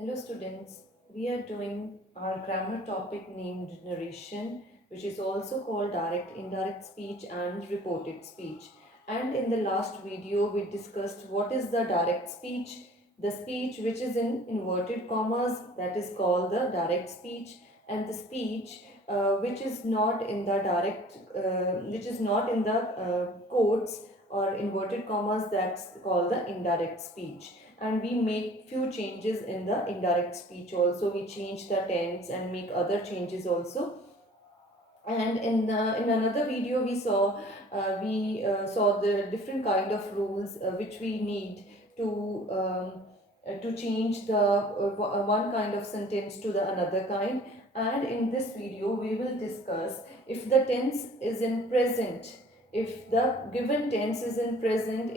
Hello students, we are doing our grammar topic named narration, which is also called direct, indirect speech and reported speech. And in the last video we discussed what is the direct speech, the speech which is in inverted commas, that is called the direct speech, and the speech which is not in the which is not in the quotes or inverted commas, that's called the indirect speech. And we make few changes in the indirect speech also. We change the tense and make other changes also. And in another video we saw the different kind of rules which we need to change the one kind of sentence to the another kind. And in this video we will discuss if the tense is in present, if the given tense is in present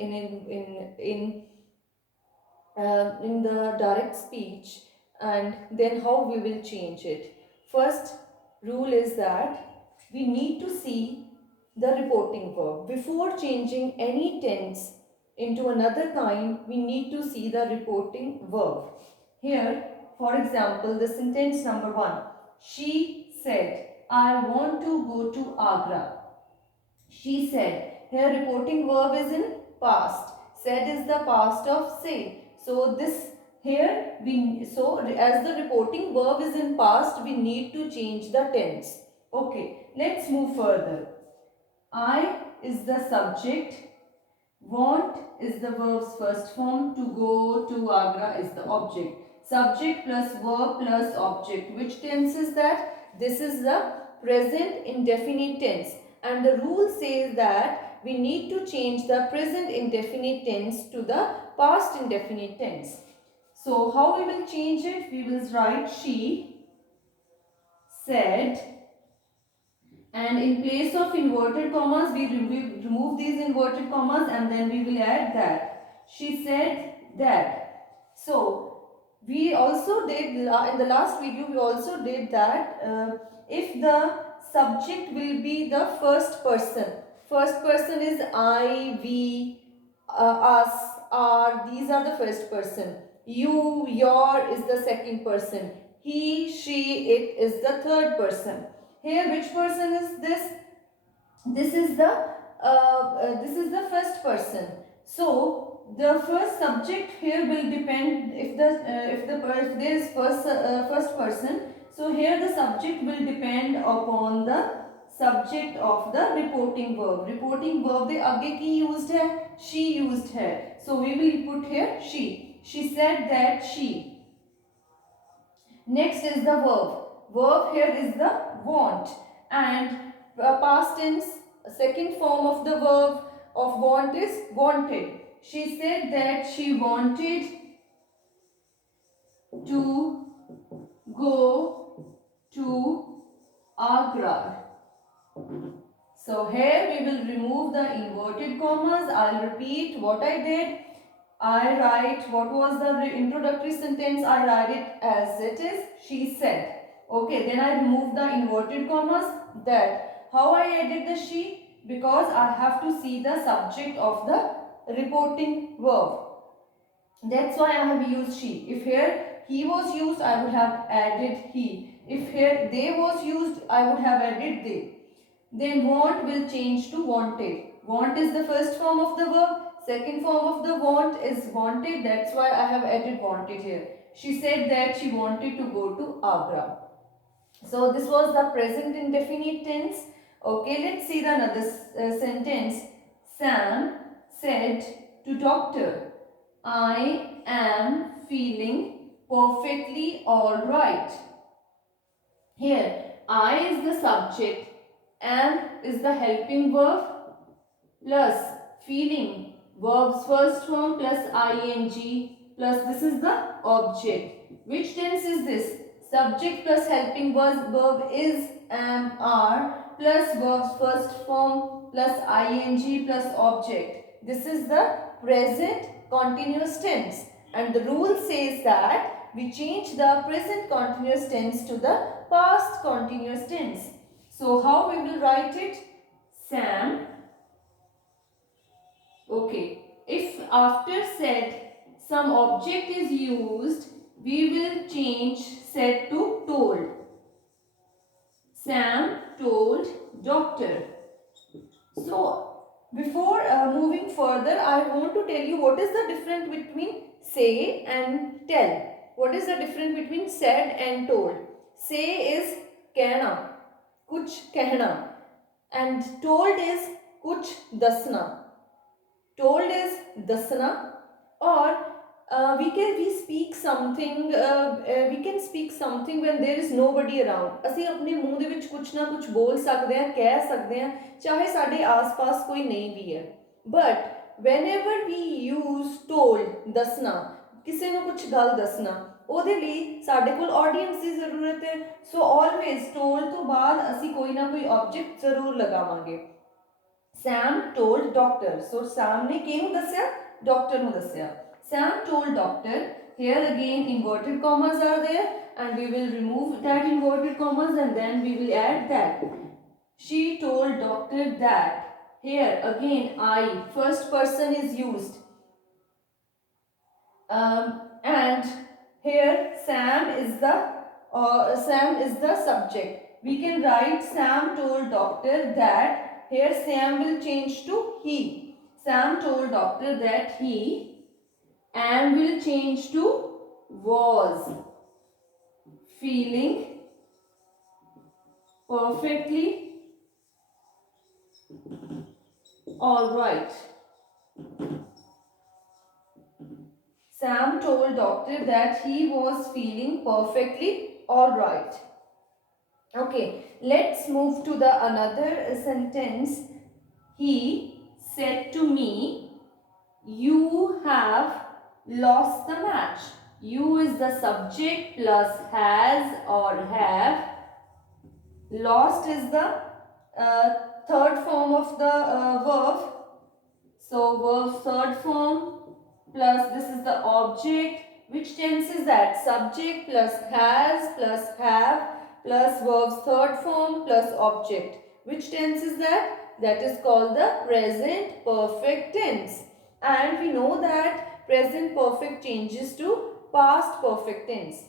in the direct speech, and then how we will change it. First rule is that we need to see the reporting verb. Before changing any tense into another kind, we need to see the reporting verb. Here, for example, the sentence number 1. She said, I want to go to Agra. She said. Here reporting verb is in past. Said is the past of say. So this here as the reporting verb is in past, we need to change the tense. Okay, let's move further. I is the subject. Want is the verb's first form. To go to Agra is the object. Subject plus verb plus object. Which tense is that? This is the present indefinite tense. And the rule says that we need to change the present indefinite tense to the past indefinite tense. So how we will change it? We will write she said, and in place of inverted commas we remove these inverted commas, and then we will add that. She said that. So we also did in the last video we also did that if the subject will be the first person. First person is I, we, us, our, these are the first person. You, your is the second person. He, she, it is the third person. Here which person is this? This is the first person. So the first subject here will depend if there is first person. So here the subject will depend upon the subject of the reporting verb. Reporting verb the आगे की used है, she used है. So we will put here she. She said that she. Next is the verb. Verb here is the want, and past tense second form of the verb of want is wanted. She said that she wanted to go to Agra. So here we will remove the inverted commas. I'll repeat what I did. I write what was the introductory sentence. I write it as it is. She said. Okay, then I remove the inverted commas. That how I added the she? Because I have to see the subject of the reporting verb. That's why I have used she. If here he was used, I would have added he. If here they was used, I would have added they. Then want will change to wanted. Want is the first form of the verb. Second form of the want is wanted. That's why I have added wanted here. She said that she wanted to go to Agra. So this was the present indefinite tense. Okay, let's see the another sentence. Sam said to doctor, I am feeling perfectly alright. Here, I is the subject, am is the helping verb, plus feeling, verb's first form plus ing, plus this is the object. Which tense is this? Subject plus helping verb is am, are, plus verb's first form plus ing plus object. This is the present continuous tense, and the rule says that we change the present continuous tense to the past continuous tense. So how we will write it? Sam. Okay. If after said some object is used, we will change said to told. Sam told doctor. So, before moving further, I want to tell you what is the difference between say and tell. What is the difference between said and told? Say is कहना, कुछ कहना, and told is कुछ दसना. Told is दसना, or we speak something we can speak something when there is nobody around. ਅਸੀਂ ਆਪਣੇ ਮੂੰਹ ਦੇ ਵਿੱਚ ਕੁਝ ਨਾ ਕੁਝ ਬੋਲ ਸਕਦੇ ਹਾਂ, ਕਹਿ ਸਕਦੇ ਹਾਂ, ਚਾਹੇ ਸਾਡੇ ਆਸ-ਪਾਸ ਕੋਈ ਨਹੀਂ ਵੀ ਹੈ. But whenever we use told, ਦੱਸਣਾ, ਕਿਸੇ ਨੂੰ ਕੁਝ ਗੱਲ ਦੱਸਣਾ, ਉਹਦੇ ਲਈ ਸਾਡੇ ਕੋਲ ਆਡੀਅנס ਦੀ ਜ਼ਰੂਰਤ ਹੈ. ਸੋ ਆਲਵੇਜ਼ told ਤੋਂ ਬਾਅਦ ਅਸੀਂ ਕੋਈ ਨਾ ਕੋਈ ਆਬਜੈਕਟ ਜ਼ਰੂਰ ਲਗਾਵਾਂਗੇ. Sam told doctor. So Sam ਨੇ ਕਿਹਨੂੰ ਦੱਸਿਆ? ਡਾਕਟਰ ਨੂੰ ਦੱਸਿਆ. Sam told doctor. Here again inverted commas are there and we will remove that inverted commas and then we will add that. She told doctor that. Here again I, first person is used. And here Sam is the subject. We can write Sam told doctor that. Here Sam will change to he. Sam told doctor that he, and will change to was feeling perfectly all right. Sam told doctor that he was feeling perfectly all right. Okay, let's move to the another sentence. He said to me, you have lost the match. You is the subject plus has or have. Lost is the third form of the verb. So verb third form plus this is the object. Which tense is that? Subject plus has plus have plus verb's third form plus object. Which tense is that? That is called the present perfect tense. And we know that present perfect changes to past perfect tense.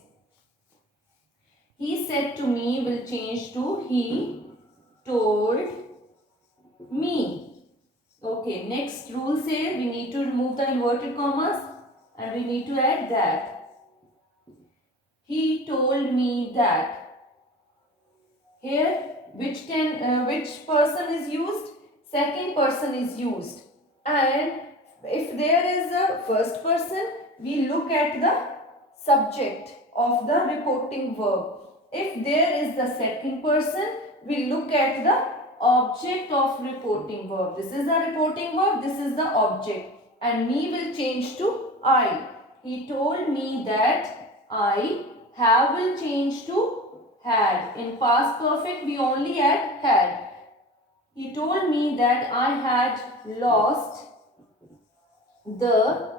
He said to me will change to he told me. Okay, next rule says we need to remove the inverted commas and we need to add that. He told me that. Here, which person is used? Second person is used. And if there is a first person, we look at the subject of the reporting verb. If there is the second person, we look at the object of reporting verb. This is the reporting verb, this is the object. And me will change to I. He told me that I have will change to had. In past perfect we only add had. He told me that I had lost the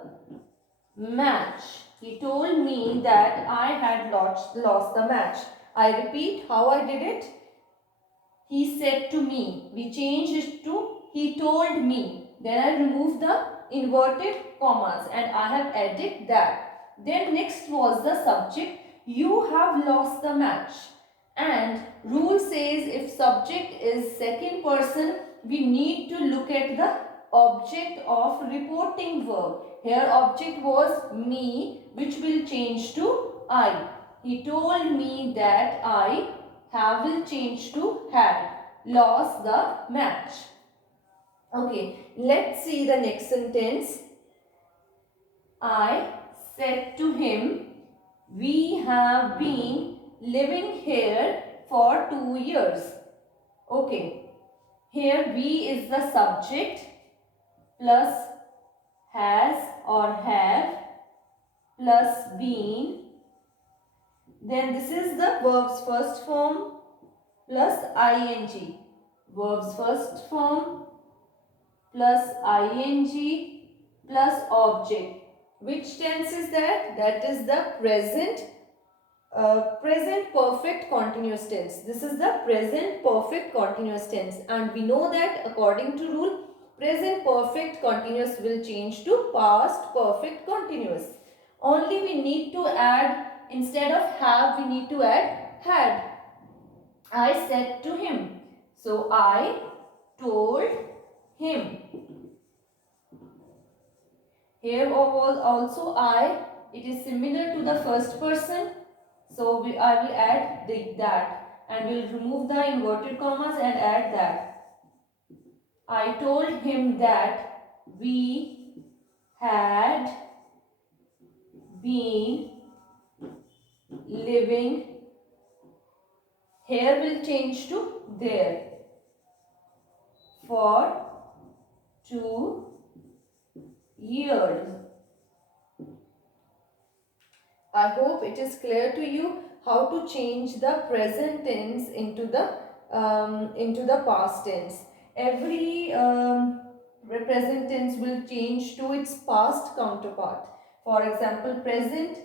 match. He told me that I had lost the match. I repeat how I did it. He said to me. We changed it to he told me. Then I removed the inverted commas and I have added that. Then next was the subject. You have lost the match. And rule says if subject is second person, we need to look at the object of reporting verb. Here object was me, which will change to I. He told me that I have will change to had lost the match. Okay, let's see the next sentence. I said to him, we have been living here for 2 years. Okay, here we is the subject plus has or have plus been. Then this is the verb's first form plus ing. Verb's first form plus ing plus object. Which tense is that? That is the present perfect continuous tense. This is the present perfect continuous tense, and we know that according to rule present perfect continuous will change to past perfect continuous. Only we need to add, instead of have, we need to add had. I said to him. So I told him. Here was also I. It is similar to the first person. So I will add that, and we'll remove the inverted commas and add that. I told him that we had been living. Here will change to there for 2 years. I hope it is clear to you how to change the present tense into the past tense. Every present tense will change to its past counterpart. For example, present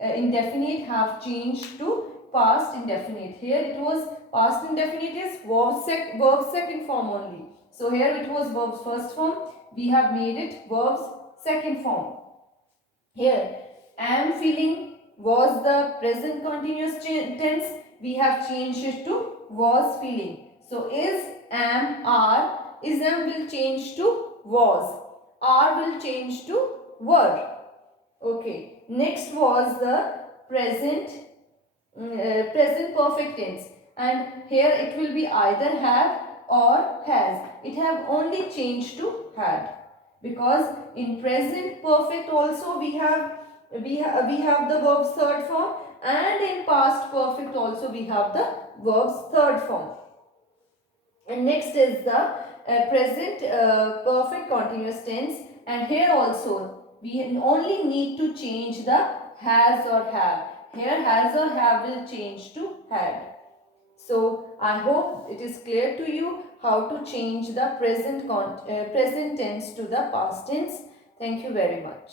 indefinite have changed to past indefinite. Here it was past indefinite is verb second form only. So here it was verbs first form. We have made it verbs second form. Here am feeling was the present continuous tense. We have changed it to was feeling. So is, am, are. Is, am will change to was. Are will change to were. Okay. Next was the present perfect tense, and here it will be either have or has. It have only changed to had, because in present perfect also we have the verbs third form, and in past perfect also we have the verbs third form. And next is the present perfect continuous tense, and here also we only need to change the has or have. Here has or have will change to had. So I hope it is clear to you how to change the present tense to the past tense. Thank you very much.